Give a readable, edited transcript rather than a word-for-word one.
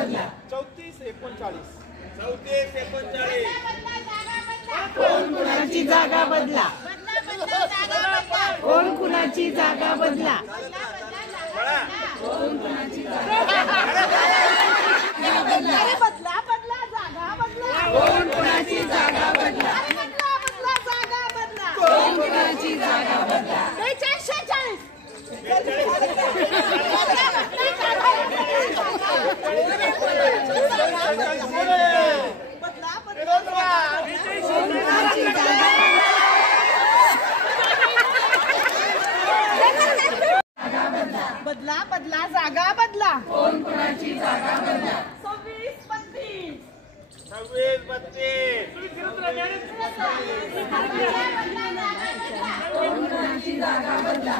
बदला 34 39 34 39 कोण कुणाची जागा बदला कोण कुणाची जागा बदला कोण कुणाची जागा बदला कोण कुणाची जागा बदला कोण कुणाची जागा बदला बदला बदला जागा बदला कोण कुणाची जागा बदला 26 32 26 32 कोण कुणाची जागा बदला